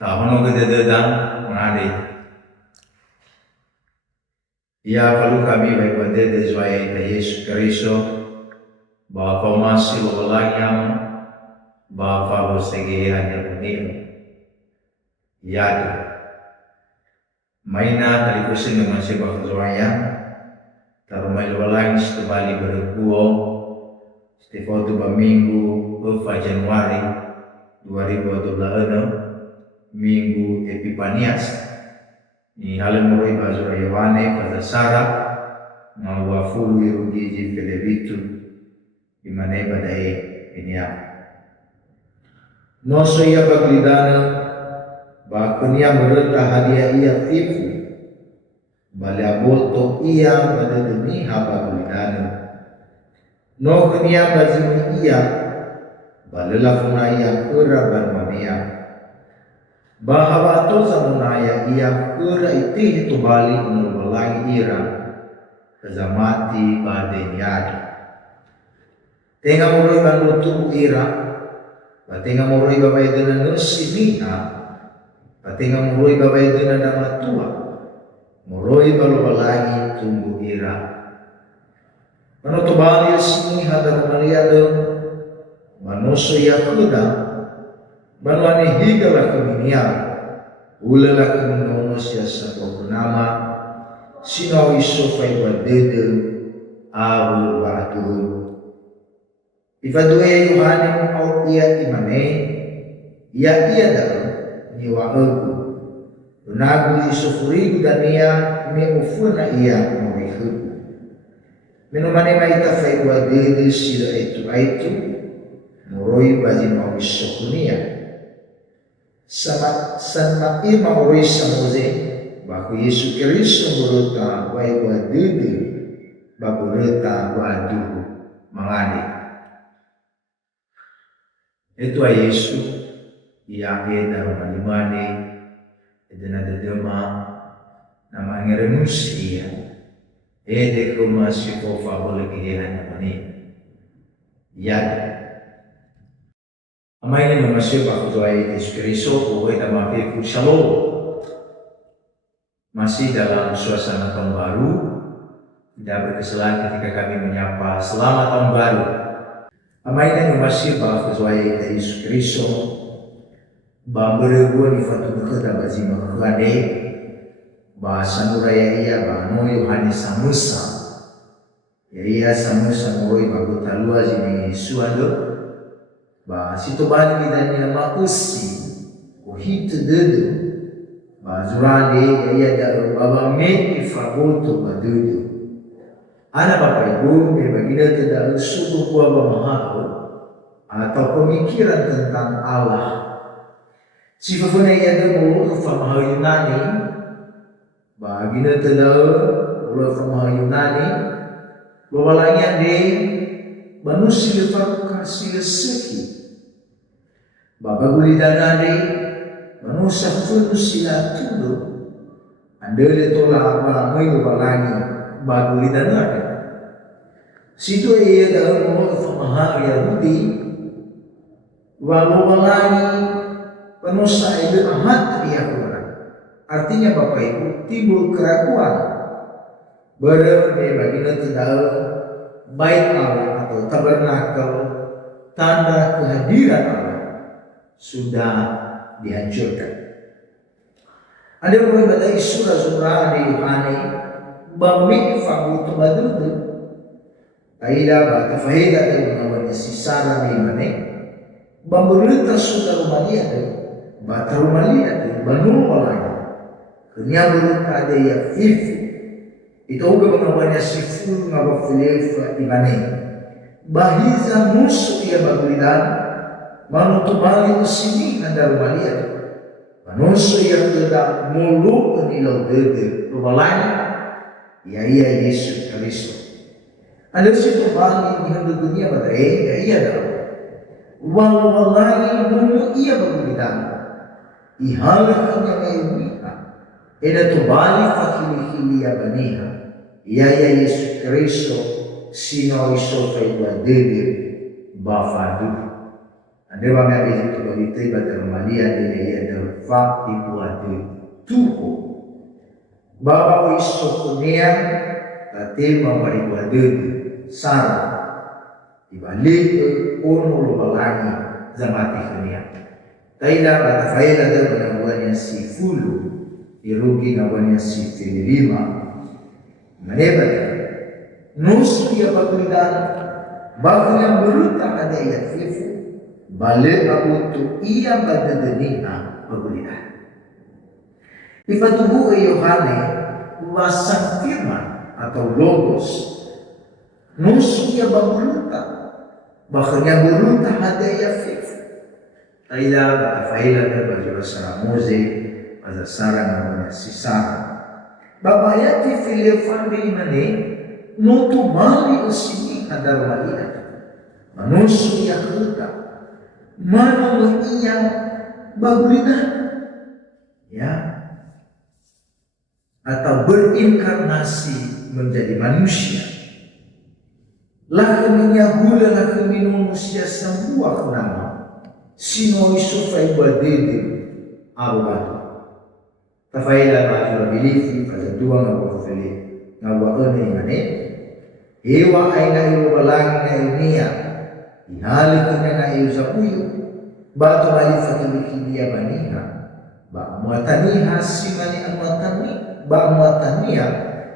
Tahono gedededang mengade. Ia kalau kami baik pada deswai ta Yesus Kristo bahwa kau masih lolanyam bahwa kau segi hanya benih. Ya, maina tadi kusin dengan sebab keswaya tarumai lolang setebali berkuo setiap minggu 4 Januari 2026 Minggu Epifanias ni hale moroi bazura Yohane pada Sarah na wafulu irugiji felebitu imane badai inia noso ia baglidana bakunia mereta hadiah ia fifu bale abolto ia pada demi baglidana no kunia bazimi ia bale lafuna ia kuraban mania bahwa to zamunaya ia kura itu bali menulangi ira kezamati badeniadi tenga moroi banutu ira batenga moroi babai dena nusimiha batenga moroi babai dena damatua moroi balubalangi tumbuh ira manutu bali simiha dan maliado manusia ia kuda Balwani higala keminia ulala keminono siasa nama sinawi sofai wadede awu batu ifadue Yohane au ia imane ia dalam niwa egu nagu isofuri dania me ufuna ia morihu menomane maita fai wadede sila itu moroi bazima wisokunia sama ima oroi samoze baku Yesus Kristus berota wai wadede baku reta waduhu mangani itu Yesus ia dalam malimane edena dedema nama ngerenusia ede kuma sikofa boleh kehilangan mani ya Amai ini masih baku tuai Yesus Kristus buat nama firman Shalom masih dalam suasana tahun baru tidak berkesalahan ketika kami menyapa selamat tahun baru. Amai ini masih baku tuai Yesus Kristus bambere di fatu berkata bazima kade bahasa nuraya ia bahano Yohanes Samusa ya ia Samusa moroi baku talua zini suando ba sito bani dan nama usi kohit dedu ba zurande ya da baba me ifagoto badudu ana bapak ibu berbagi tidak suku kuaba mahal atau pemikiran tentang Allah sifufuna ya da mulut famah Yunani ba gina tidak mulut famah Yunani babalanya de manusia farukasi seki Baba gulidanade manusia funu sila tudo andele tola ba moyo balangi ba gulidanade situ ia dalam mulut famah Yahudi wa balangi manusia itu amat Yahudi artinya Bapak Ibu timbul keraguan bagi tidak baik Allah atau tabernakel tanda kehadiran Allah sudah dihancurkan. Ada beberapa dari surah-surah di Yohane bami fagu tebadudu aida bata fahida dan menawar sisara di mana bamberita sudah rumalia dan bata rumalia dan banul walanya kenya berita ada ya fifu itu juga menawarnya sifu ngabafilef ibane bahiza musuh ia bagulidan manutubali usini anda rumalia manusia yang tidak mulu nilau dede rumalanya ya iya Yesus Kristus ada situ bali di dunia pada ya iya dah walwalani mulu ia bagulidan ihalah yang ayuha eda tubali fakili ya baniha ya Yesus Kristus sino isofai wa dede bafadu Ande ba me bezi to bagi te ba termalia de ya de fa ibuat tuho baba iso kunia tate mabari buade sar ibalik ono lo balani zamati kunia taila bata faida de banabuania si fulu irugi na bania si filima maneba nusu ya pakulidan bahwa yang berutang ada yang fifu balik aku tu ia pada denina pakulidan ifatubu Yohane wasang firman atau logos nusu ya berutang bahwa yang berutang ada yang fifu taila bata faida de bajura saramoze pada sarang na sisara babayati filefandi mane nutu mali usini hadar malia manusia yang kita mana ia bagulidan ya atau berinkarnasi menjadi manusia lakaminya hula lakami manusia semua nama sino isufai badede awal tafaila majura bilifi pada dua ngawa fili ngawa ene mane ewa aina iwa balangi na ilnia ihali kanya na iwa zapuyu batu alifati wikidia baniha ba muataniha simani amuatani ba muatania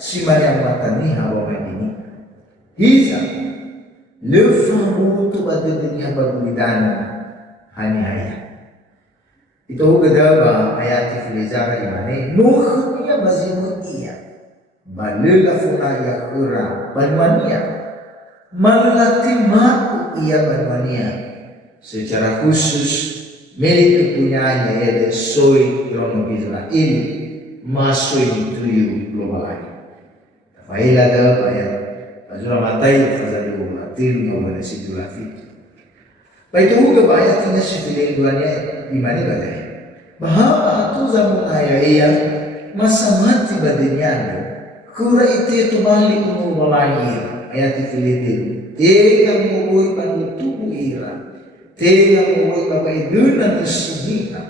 simani amuataniha wa madini hiza lefamu tu badedenya bagulidana hani haya itu gedaba ayat filizara imane nuhnya bazimu iya balela funaya kura banwania malati ma iya banwania secara khusus milik kepunyaannya yaitu soi krono Israel masuk di tujuh global lagi faila da ayat azura matai fazadu matil ngomong situ lafit baik itu juga ayat ini sifilin duanya imani badai bahwa atu zamunaya iya masa mati badanyana kura itu balik umur walahir ayat filidin tega mubui pandu tubuh ira tega mubui babai dunan usihiha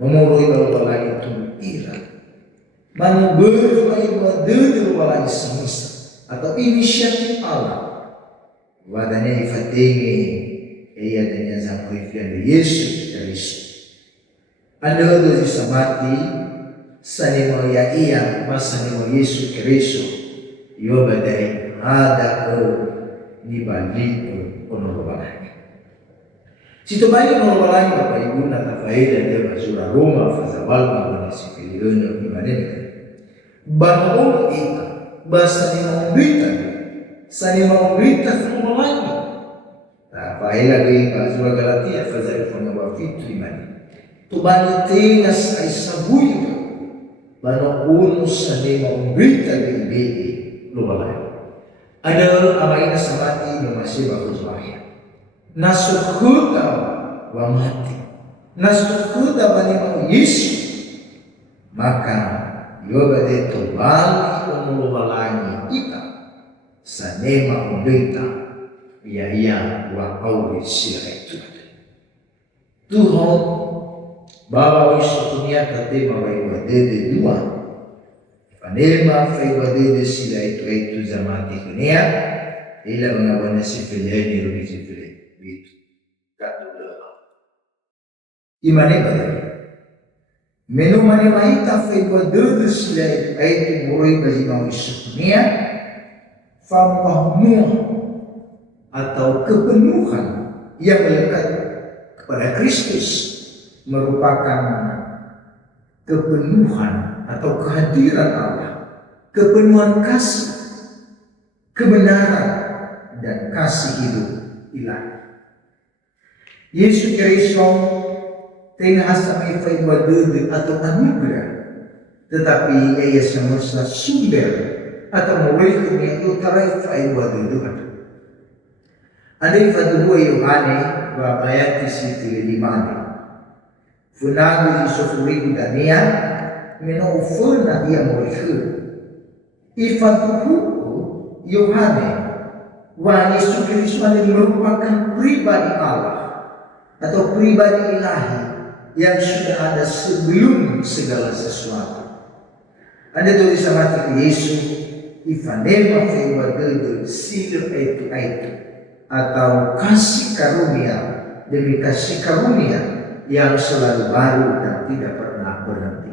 memurui babai walahir tubuh ira manu berbagai wadudul walahir semesta atau inisiatif Allah wadanya ifatingi iya danya zamurifian de Yesus Kristus anda dozi samati sanimo ya iya masanimo Yesu Kristo yo badai ada ni bali ono balani situ bali ono balani Bapak Ibu na tafaida dia basura Roma fazawal na sifiliono imanene bano ita basanimo mbita sanimo mbita fumalani tafaida di basura Galatia fazawal na wafitu imani tubali tengas ay sabuyo bano unus sa limang berita bibili lumalay ada amaina samati ng masih bagus bahaya nasukuta wa mati nasukuta ba ni Yesus maka yoga dito bali umulubalani ita sa nema berita iya wa auri sila itu Tuhan Baba wisu dunia katema waiwadede dua Fanema faiwadede sila itu zamati kunia ila mengawana sifileni rugi sifileni itu katula imane badai menu mane maita faiwadede sila itu muroi bazima wisu dunia famahmuh atau kepenuhan yang melekat kepada Kristus merupakan kepenuhan atau kehadiran Allah, kepenuhan kasih, kebenaran dan kasih hidup ilahi. Yesus Kristus tengah sampai faiwadud atau anugerah, tetapi ia semasa sumber atau memberikan yang utara faiwadud. Ada faiwadud Yohane babayati sifil limane. Funagu isofurigu dania meno ufurna ia morifu ifatuhu Yohane wa Yesus Kristus merupakan pribadi Allah atau pribadi ilahi yang sudah ada sebelum segala sesuatu. Ada tulisan mati Yesus, ifanema feiwadede sila itu atau kasih karunia demi kasih karunia yang selalu baru dan tidak pernah berhenti.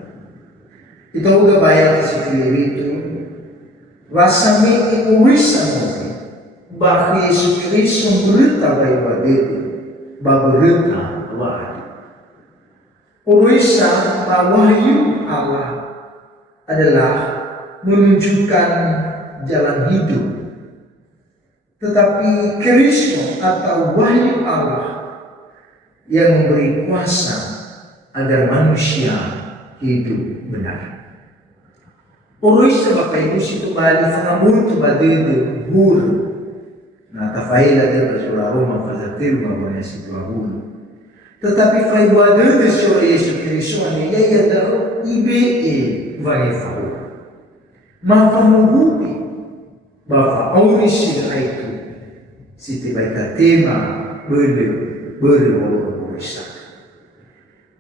Kita juga bayar si Filipi itu wasami urusan mungkin bahwa Yesus Kristus berita feiwadede berita wahyu. Urusan wahyu Allah adalah menunjukkan jalan hidup. Tetapi Kristus atau wahyu Allah yang memberi kuasa agar manusia hidup benar. Urusan Bapak Ibu situ bali fangabur tu badede hur. Nah tafaila dia bersurah Roma fazatil mabanya situ hur. Tetapi fai badede surah Yesus Kristus ni ya daru ibe vai fahu. Mafamuhubi bafa aurisi itu siti baika tema berisa.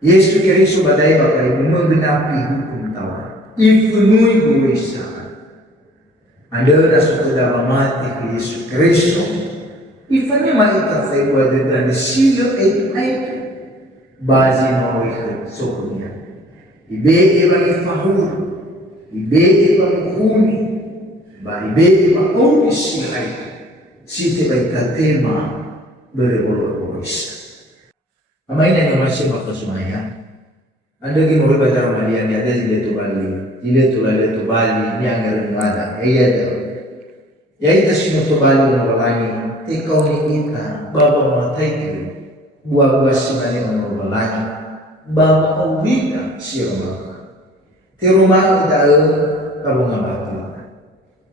Yesus Kristus badai Bapak Ibu menggenapi hukum Taurat. Ifunui berisa. Ada sudah dalam mati Yesus Kristus. Ifanya maita fai badede dan sila itu bazi mawih sokunya. Ibe bagi fahur. Ibe menghuni, ibe mengurus itu, siti baik tema berbolak-balik. Amain yang masih bakal semuanya. Anda lagi mau baca Ramadan ada jilid tu Bali, ini anggaran ada, iya dah. Ya itu sih tu Bali mengulangi, tikau ni kita, bapa matai tu, buah semuanya mengulangi, bapa awita siapa. Ti rumah daw kamu ngabatu.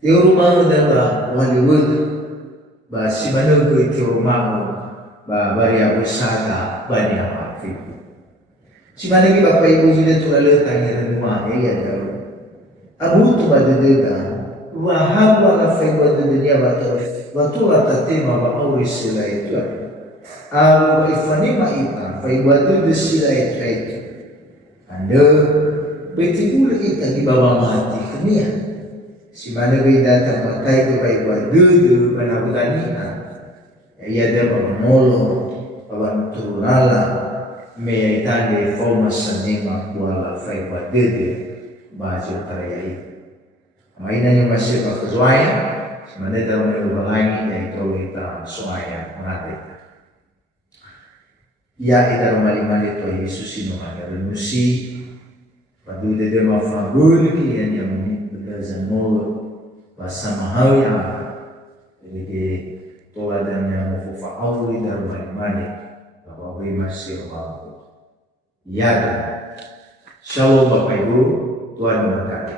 Ti rumah daw Hollywood. Ba si mano ko ti rumah ba baria besada banyak afi. Si mano ki Bapak Ibu sudah tulala tangi rumah ya daw. Abu tu badedega. Wa habwa la faywa dunia batu tatima ba awis sila itu. Abu ifani ma ita faywa du sila itu. Anda betul kita di bawah mati kenia. Si mana kita datang matai ke baik dulu karena bukannya. Ya dia pemolo, pawan turala, meyaitande forma sanema kuala fai badede baju terayai. Mainan yang masih pakai suaya, sebenarnya dalam berbalangi yaitu kita suaya mati. Ya kita rumah itu Yesus ini ada renusi. Padu dede mafagul kian yang berdasar mulut bahasa mahawya jadi tola dan yang mufufa awli dan malimani bahwa masih mampu. Ya, Shalom Bapak Ibu, Tuhan memberkati.